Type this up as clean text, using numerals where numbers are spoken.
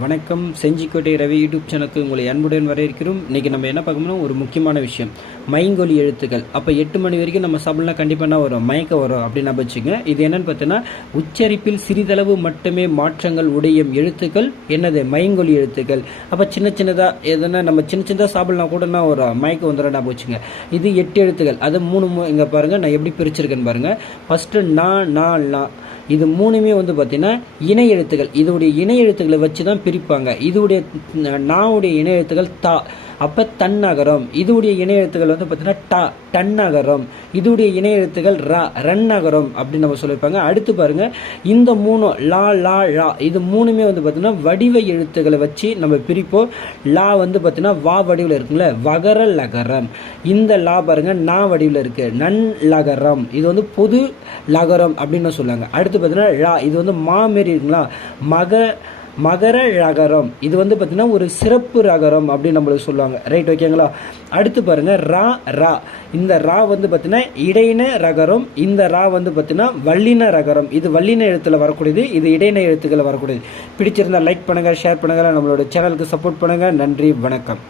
வணக்கம். செஞ்சிக்கோட்டை ரவி யூடியூப் சேனலுக்கு உங்களை அன்புடன் வரவேற்கிறோம். இன்றைக்கி நம்ம என்ன பார்க்கணும்னா ஒரு முக்கியமான விஷயம், மைங்கொலி எழுத்துக்கள். அப்போ 8 மணி வரைக்கும் நம்ம சாப்பிட்லாம், கண்டிப்பாக என்ன வரும், மயக்கம் வரும் அப்படின்னு வச்சுங்க. இது என்னன்னு பார்த்தீங்கன்னா, உச்சரிப்பில் சிறிதளவு மட்டுமே மாற்றங்கள் உடைய எழுத்துக்கள் என்னது, மைங்கொலி எழுத்துக்கள். அப்போ சின்ன சின்னதாக எதுனா நம்ம சின்ன சின்னதாக சாப்பிட்லாம் கூட என்ன ஒரு மயக்கம் வந்துடும் வச்சுங்க. இது 8 எழுத்துக்கள், அது 3 இங்கே பாருங்கள், நான் எப்படி பிரிச்சிருக்கேன்னு பாருங்கள். ஃபஸ்ட்டு நா, இது 3மே வந்து பார்த்தீங்கன்னா இணை எழுத்துக்கள். இதோடைய இணை எழுத்துக்களை வச்சு தான் பிரிப்பாங்க. இதுடைய நாவுடைய இணை எழுத்துக்கள் தா, அப்போ தன்னகரம். இதுடைய இணை எழுத்துக்கள் வந்து பார்த்தீங்கன்னா டா, டன்னகரம். இதுடைய இணை எழுத்துக்கள் ரா, ரன்னகரம் அப்படின்னு நம்ம சொல்லியிருப்பாங்க. அடுத்து பாருங்க, இந்த 3 லா லா லா, இது 3மே வந்து பார்த்தீங்கன்னா வடிவ எழுத்துக்களை வச்சு நம்ம பிரிப்போம். லா வந்து பார்த்தீங்கன்னா வா வடிவில் இருக்குங்களே, வகர லகரம். இந்த லா பாருங்க நா வடிவில் இருக்கு, நன் லகரம். இது வந்து பொது லகரம் அப்படின்னு சொல்லுவாங்க. அடுத்து பார்த்தீங்கன்னா லா, இது வந்து மா மாரி இருக்குங்களா, மகர ரகரம். இது வந்து பார்த்தீங்கன்னா ஒரு சிறப்பு ரகரம் அப்படின்னு நம்மளுக்கு சொல்லுவாங்க. ரைட், ஓகேங்களா. அடுத்து பாருங்க ரா ரா, இந்த ரா வந்து பார்த்தீங்கன்னா இடையின ரகரம். இந்த ரா வந்து பார்த்தீங்கன்னா வல்லின ரகரம். இது வல்லின எழுத்துல வரக்கூடியது, இது இடையின எழுத்துக்களை வரக்கூடியது. பிடிச்சிருந்தா லைக் பண்ணுங்க, ஷேர் பண்ணுங்க, நம்மளோட சேனலுக்கு சப்போர்ட் பண்ணுங்க. நன்றி, வணக்கம்.